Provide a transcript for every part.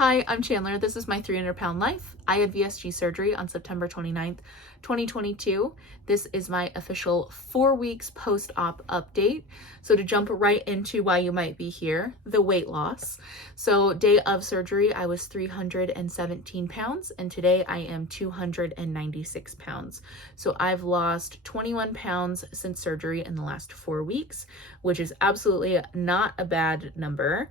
Hi, I'm Chandler. This is my 300-pound life. I had VSG surgery on September 29th, 2022. This is my official 4 weeks post-op update. So to jump right into why you might be here, the weight loss. So day of surgery, I was 317 pounds, and today I am 296 pounds. So I've lost 21 pounds since surgery in the last 4 weeks, which is absolutely not a bad number.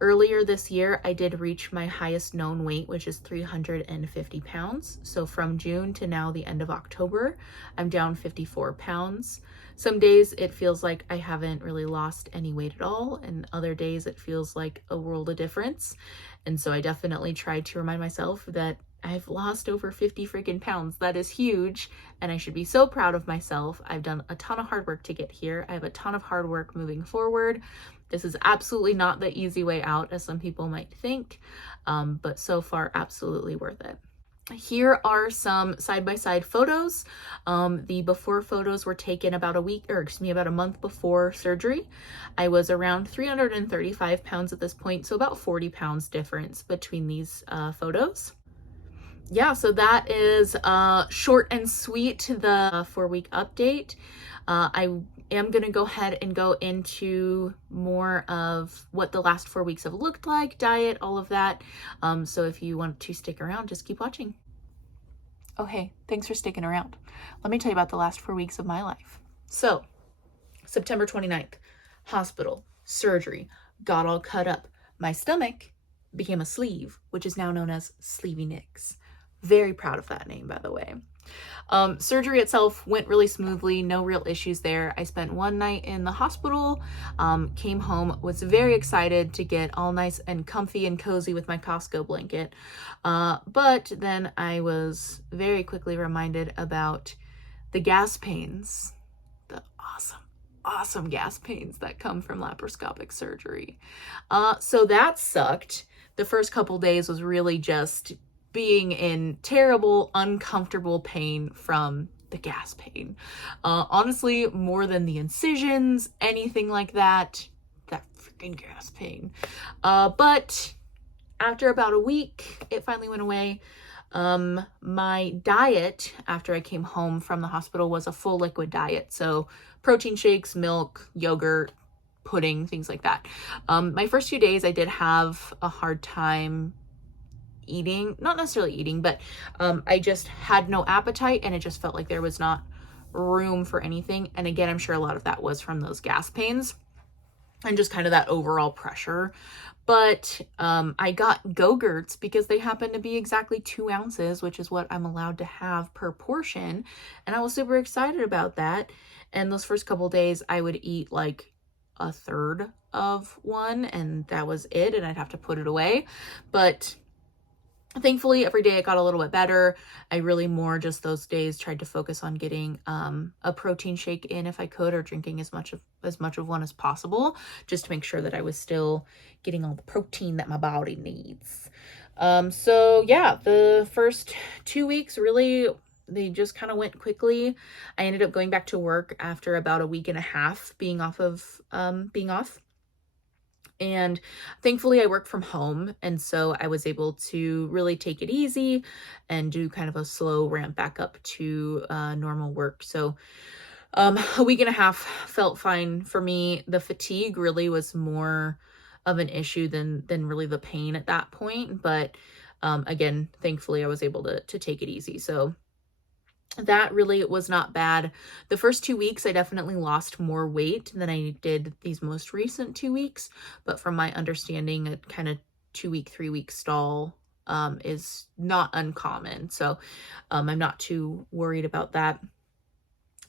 Earlier this year, I did reach my highest known weight, which is 350 pounds. So from June to now, the end of October, I'm down 54 pounds. Some days it feels like I haven't really lost any weight at all, and other days it feels like a world of difference. And so I definitely tried to remind myself that I've lost over 50 freaking pounds. That is huge, and I should be so proud of myself. I've done a ton of hard work to get here. I have a ton of hard work moving forward. This is absolutely not the easy way out, as some people might think, but so far, absolutely worth it. Here are some side-by-side photos. The before photos were taken about about a month before surgery. I was around 335 pounds at this point, so about 40 pounds difference between these photos. Yeah, so that is short and sweet, the 4-week update. I am going to go ahead and go into more of what the last 4 weeks have looked like, diet, all of that. So if you want to stick around, just keep watching. Oh, hey, thanks for sticking around. Let me tell you about the last 4 weeks of my life. So September 29th, hospital, surgery, got all cut up. My stomach became a sleeve, which is now known as Sleevey Nicks. Very proud of that name, by the way. Surgery itself went really smoothly, no real issues there. I spent one night in the hospital, came home, was very excited to get all nice and comfy and cozy with my Costco blanket. But then I was very quickly reminded about the gas pains, the awesome gas pains that come from laparoscopic surgery. So that sucked. The first couple days was really just being in terrible, uncomfortable pain from the gas pain. Honestly, more than the incisions, anything like that freaking gas pain. But after about a week, it finally went away. My diet after I came home from the hospital was a full liquid diet. So protein shakes, milk, yogurt, pudding, things like that. My first few days, I did have a hard time eating, not necessarily eating, but I just had no appetite, and it just felt like there was not room for anything. And again, I'm sure a lot of that was from those gas pains and just kind of that overall pressure. But I got Go-Gurts because they happen to be exactly 2 ounces, which is what I'm allowed to have per portion. And I was super excited about that. And those first couple days, I would eat like a third of one, and that was it. And I'd have to put it away. But thankfully, every day it got a little bit better. I really more just those days tried to focus on getting a protein shake in if I could, or drinking as much of one as possible, just to make sure that I was still getting all the protein that my body needs. So yeah, the first 2 weeks really, they just kind of went quickly. I ended up going back to work after about a week and a half being off. And thankfully I work from home, and so I was able to really take it easy and do kind of a slow ramp back up to normal work. So a week and a half felt fine for me. The fatigue really was more of an issue than really the pain at that point. But again, thankfully I was able to take it easy. So that really was not bad. The first 2 weeks, I definitely lost more weight than I did these most recent 2 weeks. But from my understanding, a kind of 2-week, 3-week stall is not uncommon. So I'm not too worried about that.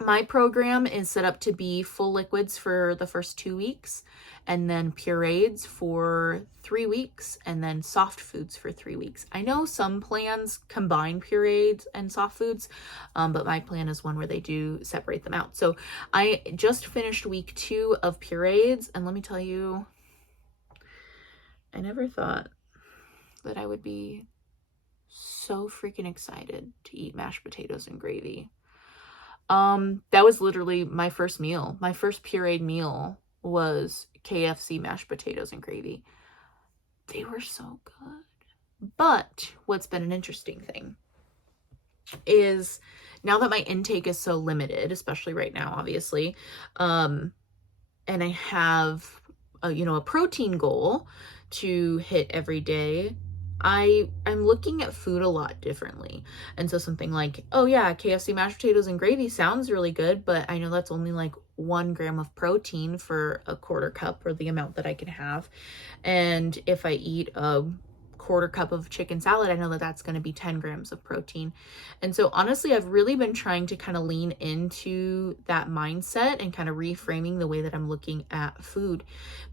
My program is set up to be full liquids for the first 2 weeks, and then purees for 3 weeks, and then soft foods for 3 weeks. I know some plans combine purees and soft foods, but my plan is one where they do separate them out. So I just finished week 2 of purees, and let me tell you, I never thought that I would be so freaking excited to eat mashed potatoes and gravy. That was literally my first meal. My first pureed meal was KFC mashed potatoes and gravy. They were so good. But what's been an interesting thing is now that my intake is so limited, especially right now, obviously, and I have a protein goal to hit every day, I'm looking at food a lot differently. And so something like, oh yeah, KFC mashed potatoes and gravy sounds really good, but I know that's only like 1 gram of protein for a quarter cup, or the amount that I can have. And if I eat a quarter cup of chicken salad, I know that that's going to be 10 grams of protein. And so honestly, I've really been trying to kind of lean into that mindset and kind of reframing the way that I'm looking at food,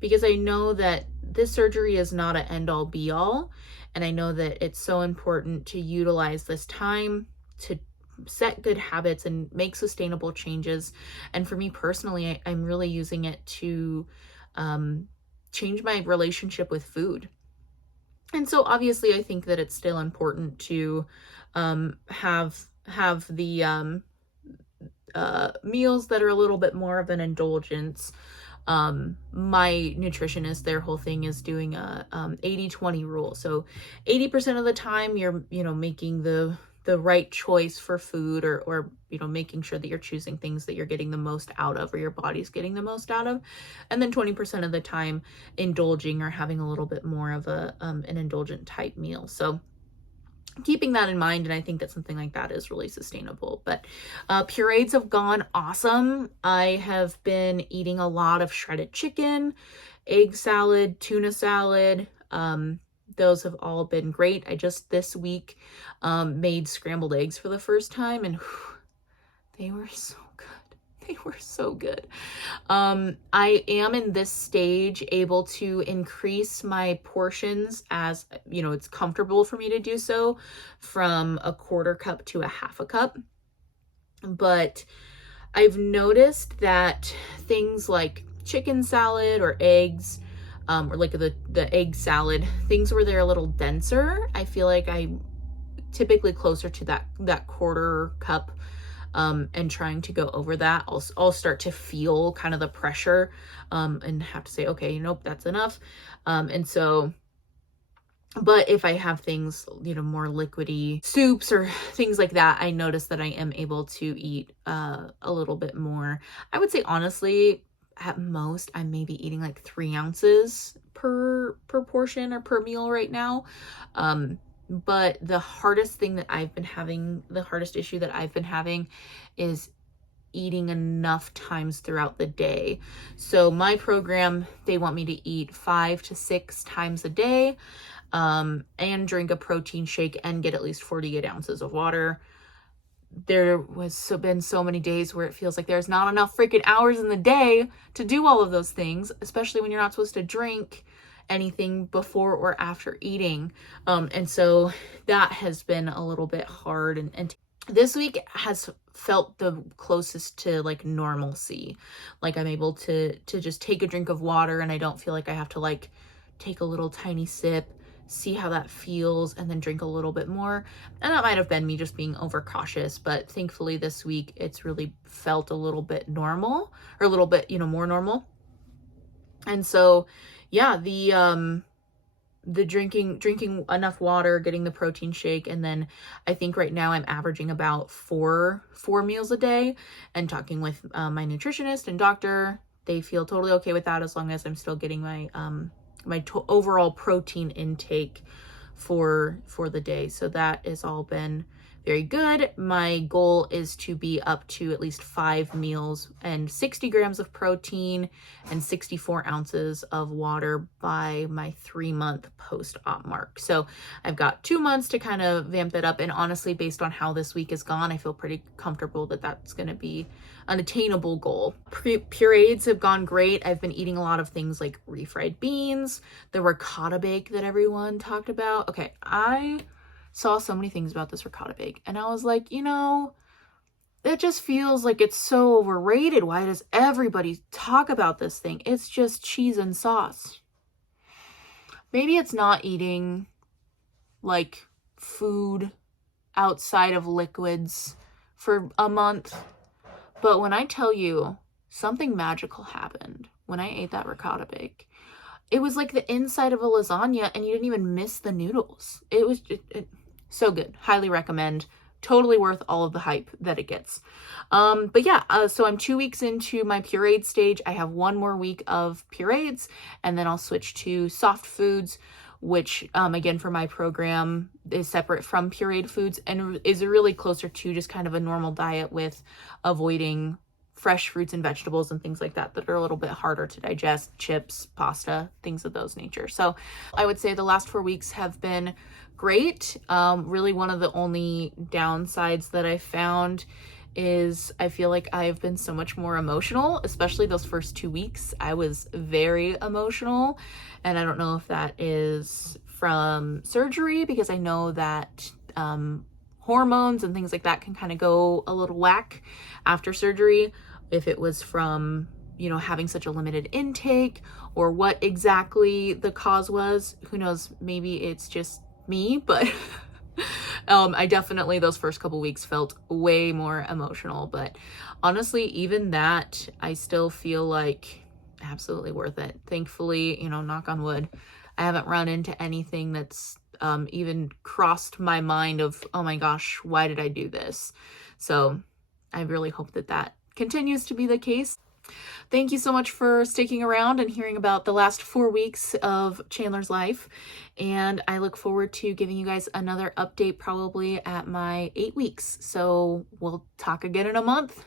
because I know that this surgery is not an end all be all. And I know that it's so important to utilize this time to set good habits and make sustainable changes. And for me personally, I'm really using it to change my relationship with food. And so obviously I think that it's still important to have the meals that are a little bit more of an indulgence. My nutritionist, their whole thing is doing a 80-20 rule. So 80% of the time you're making the right choice for food, or making sure that you're choosing things that you're getting the most out of, or your body's getting the most out of. And then 20% of the time indulging, or having a little bit more of an indulgent type meal. So keeping that in mind, and I think that something like that is really sustainable. But purees have gone awesome. I have been eating a lot of shredded chicken, egg salad, tuna salad. Those have all been great. I just this week made scrambled eggs for the first time, and they were so good. They were so good. I am in this stage able to increase my portions as, it's comfortable for me to do so, from a quarter cup to a half a cup. But I've noticed that things like chicken salad or eggs, or like the egg salad, things where they're a little denser, I feel like I'm typically closer to that quarter cup. And trying to go over that, I'll start to feel kind of the pressure, and have to say, okay, nope, that's enough. And so, but if I have things, more liquidy soups or things like that, I notice that I am able to eat a little bit more. I would say honestly, at most, I'm maybe eating like 3 ounces per portion or per meal right now. But the hardest issue that I've been having is eating enough times throughout the day. So my program, they want me to eat 5 to 6 times a day, and drink a protein shake and get at least 48 ounces of water. There been so many days where it feels like there's not enough freaking hours in the day to do all of those things, especially when you're not supposed to drink anything before or after eating. And so that has been a little bit hard, and this week has felt the closest to like normalcy. Like I'm able to just take a drink of water, and I don't feel like I have to like take a little tiny sip, see how that feels, and then drink a little bit more. And that might have been me just being overcautious, but thankfully this week it's really felt a little bit normal, or a little bit, more normal. And so yeah, the drinking enough water, getting the protein shake, and then I think right now I'm averaging about four meals a day. And talking with my nutritionist and doctor, they feel totally okay with that, as long as I'm still getting my overall protein intake for the day. So that has all been very good. My goal is to be up to at least 5 meals and 60 grams of protein and 64 ounces of water by my 3-month post-op mark. So I've got 2 months to kind of vamp that up. And honestly, based on how this week has gone, I feel pretty comfortable that that's going to be an attainable goal. Purees have gone great. I've been eating a lot of things like refried beans, the ricotta bake that everyone talked about. Okay, I saw so many things about this ricotta bake, and I was like, it just feels like it's so overrated. Why does everybody talk about this thing? It's just cheese and sauce. Maybe it's not eating like food outside of liquids for a month, but when I tell you, something magical happened when I ate that ricotta bake. it was like the inside of a lasagna and you didn't even miss the noodles. It was just, so good. Highly recommend. Totally worth all of the hype that it gets. But yeah, so I'm 2 weeks into my pureed stage. I have 1 more week of pureeds, and then I'll switch to soft foods, which again for my program is separate from pureed foods and is really closer to just kind of a normal diet with avoiding fresh fruits and vegetables and things like that that are a little bit harder to digest, chips, pasta, things of those nature. So I would say the last 4 weeks have been great. Really one of the only downsides that I found is I feel like I've been so much more emotional, especially those first 2 weeks. I was very emotional, and I don't know if that is from surgery, because I know that hormones and things like that can kind of go a little whack after surgery. If it was from, you know, having such a limited intake, or what exactly the cause was, who knows, maybe it's just me, but I definitely, those first couple weeks felt way more emotional. But honestly, even that, I still feel like absolutely worth it. Thankfully, you know, knock on wood, I haven't run into anything that's even crossed my mind of, oh my gosh, why did I do this? So I really hope that that continues to be the case. Thank you so much for sticking around and hearing about the last 4 weeks of Chandler's life. And I look forward to giving you guys another update probably at my 8 weeks. So we'll talk again in a month.